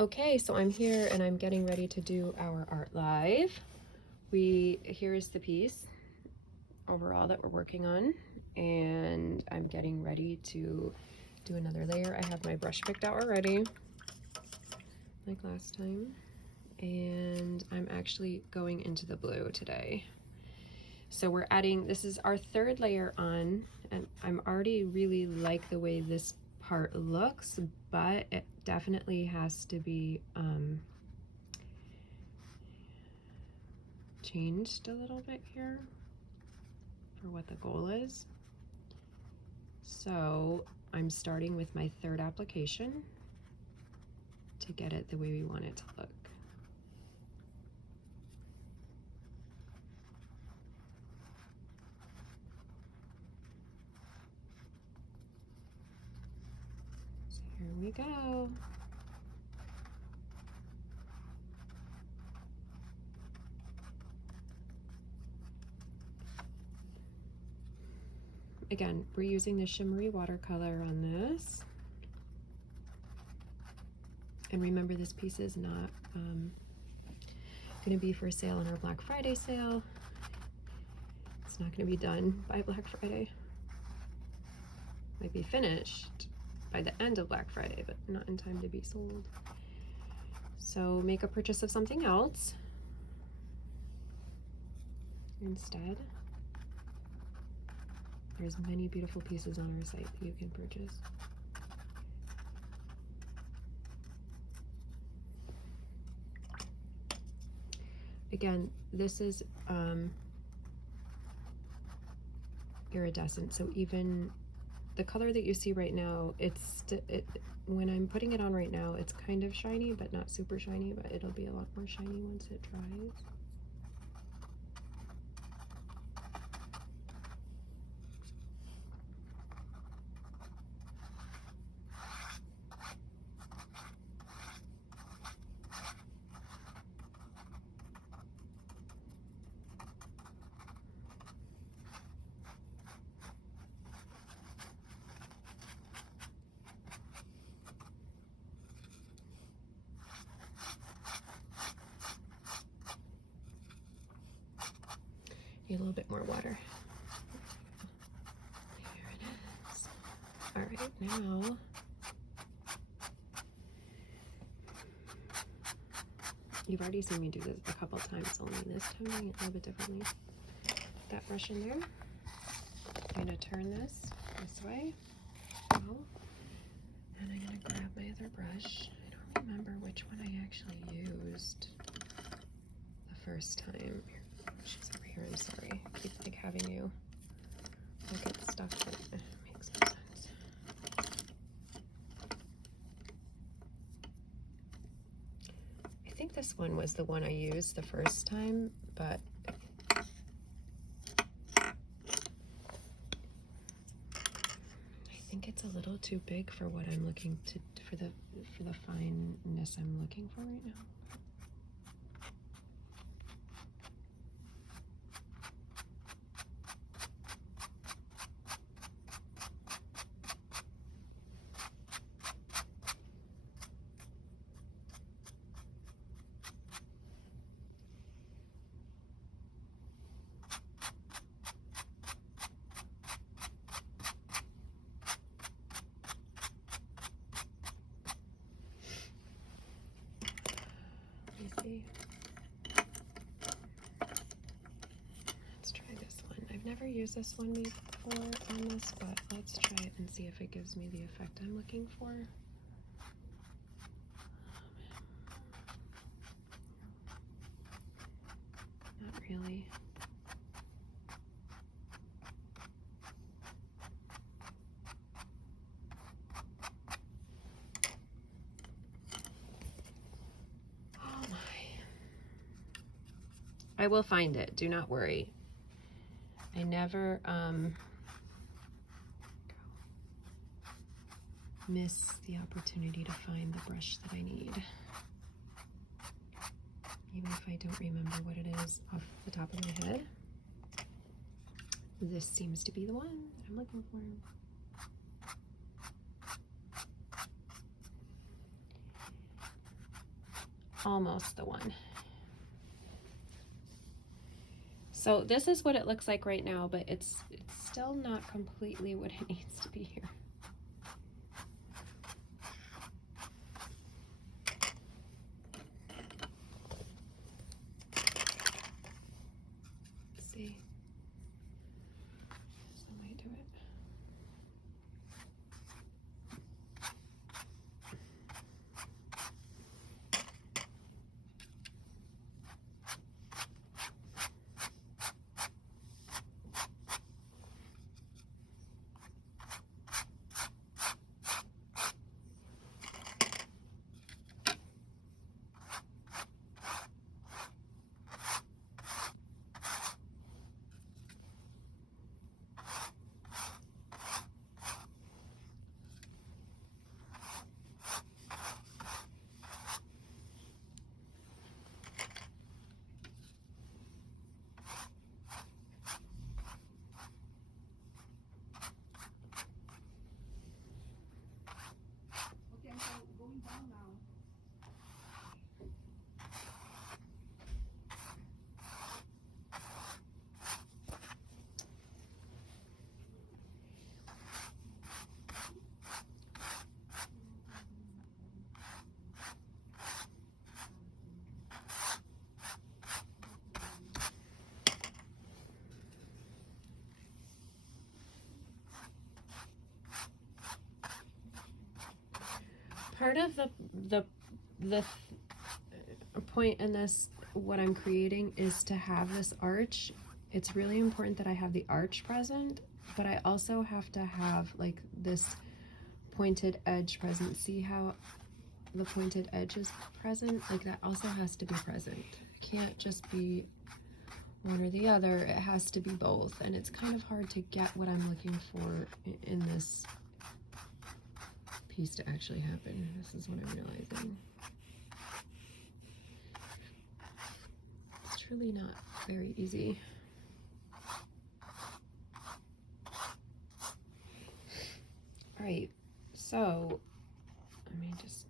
Okay, so I'm here and I'm getting ready to do our art live. Here is the piece overall that we're working on, and I'm getting ready to do another layer. I have my brush picked out already, like last time, and I'm actually going into the blue today. So we're adding, this is our third layer on, and I'm already really like the way this part looks, but it definitely has to be changed a little bit here for what the goal is. So I'm starting with my third application to get it the way we want it to look. So here we go. Again, we're using the shimmery watercolor on this. And remember, this piece is not going to be for sale on our Black Friday sale. It's not going to be done by Black Friday. Might be finished by the end of Black Friday, but not in time to be sold. So make a purchase of something else instead. There's many beautiful pieces on our site that you can purchase. Again, this is iridescent, so even the color that you see right now, when I'm putting it on right now, it's kind of shiny, but not super shiny, but it'll be a lot more shiny once it dries. Need a little bit more water. Here it is. All right, now you've already seen me do this a couple times, only this time I'm doing it a little bit differently. Put that brush in there. I'm gonna turn this way. Oh, and I'm gonna grab my other brush. I don't remember which one I actually used the first time. She's over here, I'm sorry. I keep like having you look at stuff that makes no sense. I think this one was the one I used the first time, but I think it's a little too big for what I'm looking to for the fineness I'm looking for right now. Let's try this one. I've never used this one before on this, but let's try it and see if it gives me the effect I'm looking for. Not really. I will find it, do not worry. I never miss the opportunity to find the brush that I need. Even if I don't remember what it is off the top of my head. This seems to be the one that I'm looking for. almost the one. So this is what it looks like right now, but it's still not completely what it needs to be here. Let's see. Some way to it. Part of the point in this, what I'm creating, is to have this arch. It's really important that I have the arch present, but I also have to have like this pointed edge present. See how the pointed edge is present? Like that also has to be present. It can't just be one or the other. It has to be both, and it's kind of hard to get what I'm looking for in this piece to actually happen. This is what I'm realizing. It's truly not very easy. All right, so let me just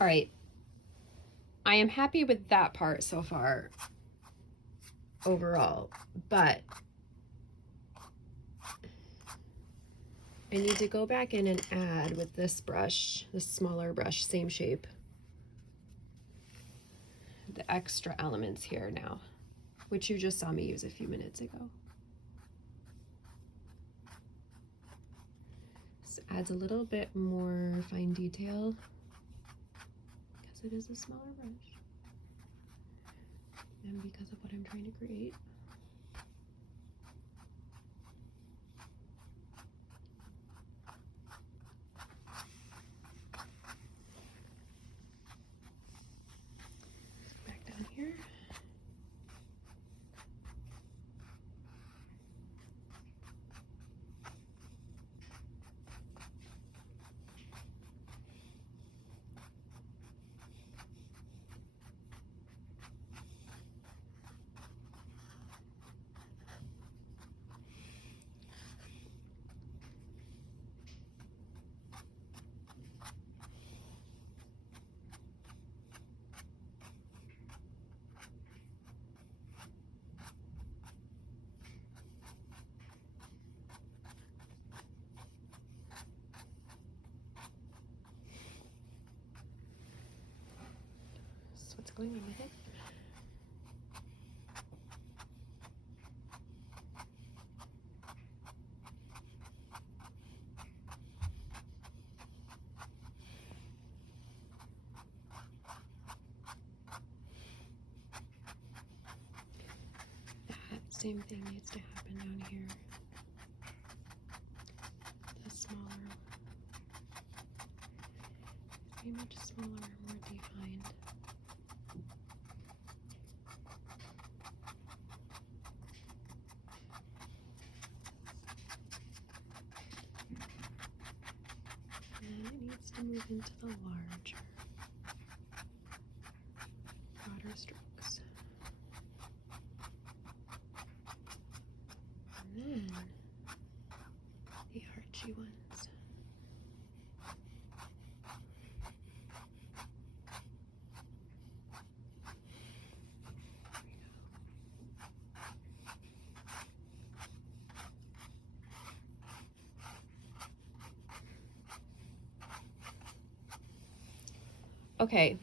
all right, I am happy with that part so far overall, but I need to go back in and add with this brush, this smaller brush, same shape, the extra elements here now, which you just saw me use a few minutes ago. This adds a little bit more fine detail because it is a smaller brush and because of what I'm trying to create. Back down here. That's what's going on with it. Same thing needs to happen down here. The smaller Pretty much smaller, more defined. And it needs to move into the larger, broader strokes. And then the archy ones. Okay,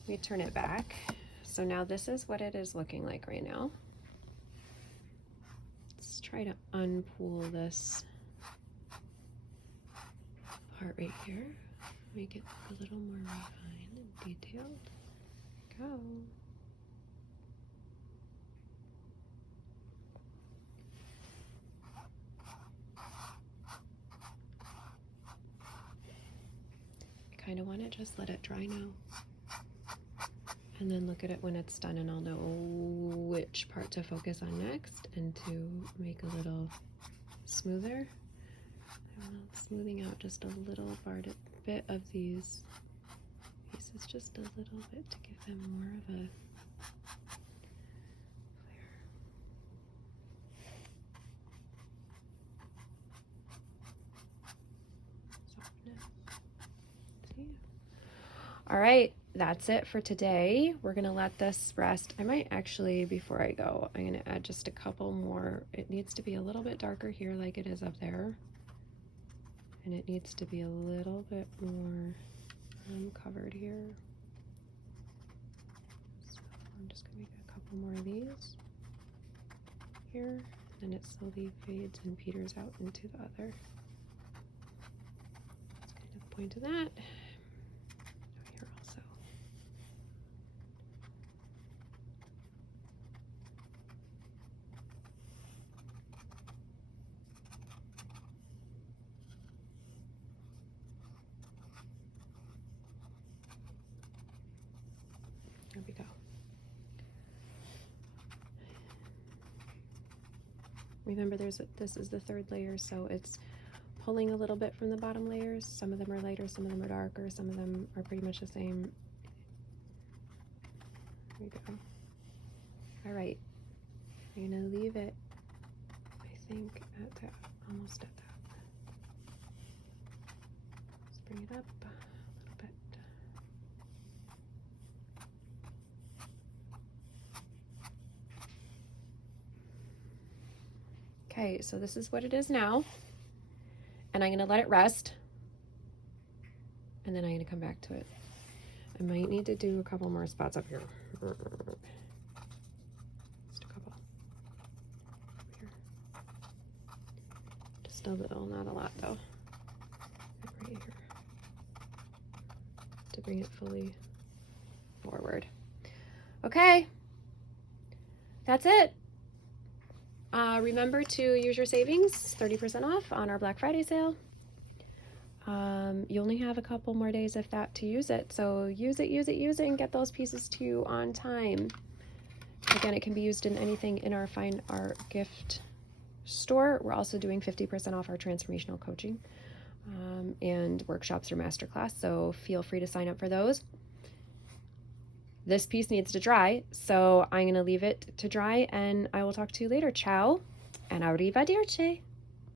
let me turn it back. So now this is what it is looking like right now. Let's try to unpool this part right here. Make it look a little more refined and detailed. Go. Kind of want to just let it dry now, and then look at it when it's done, and I'll know which part to focus on next and to make a little smoother. I'm smoothing out just a little bit of these pieces, just a little bit to give them more of a softness. All right, that's it for today. We're gonna let this rest. I might actually, before I go, I'm gonna add just a couple more. It needs to be a little bit darker here like it is up there. And it needs to be a little bit more covered here. So I'm just gonna make a couple more of these here. And it slowly fades and peters out into the other. That's kind of the point of that. Here also. There we go. Remember, this is the third layer, so it's pulling a little bit from the bottom layers. Some of them are lighter, some of them are darker, some of them are pretty much the same. There we go. All right, I'm gonna leave it, I think, at that, almost at that. Let's bring it up a little bit. Okay, so this is what it is now, and I'm gonna let it rest, and then I'm gonna come back to it. I might need to do a couple more spots up here. Just a couple. Here. Just a little, not a lot though. Right here. To bring it fully forward. Okay, that's it. Remember to use your savings, 30% off on our Black Friday sale. You only have a couple more days, if that, to use it. So use it, and get those pieces to you on time. Again, it can be used in anything in our fine art gift store. We're also doing 50% off our transformational coaching and workshops or masterclass. So feel free to sign up for those. This piece needs to dry, so I'm going to leave it to dry, and I will talk to you later. Ciao, and arrivederci.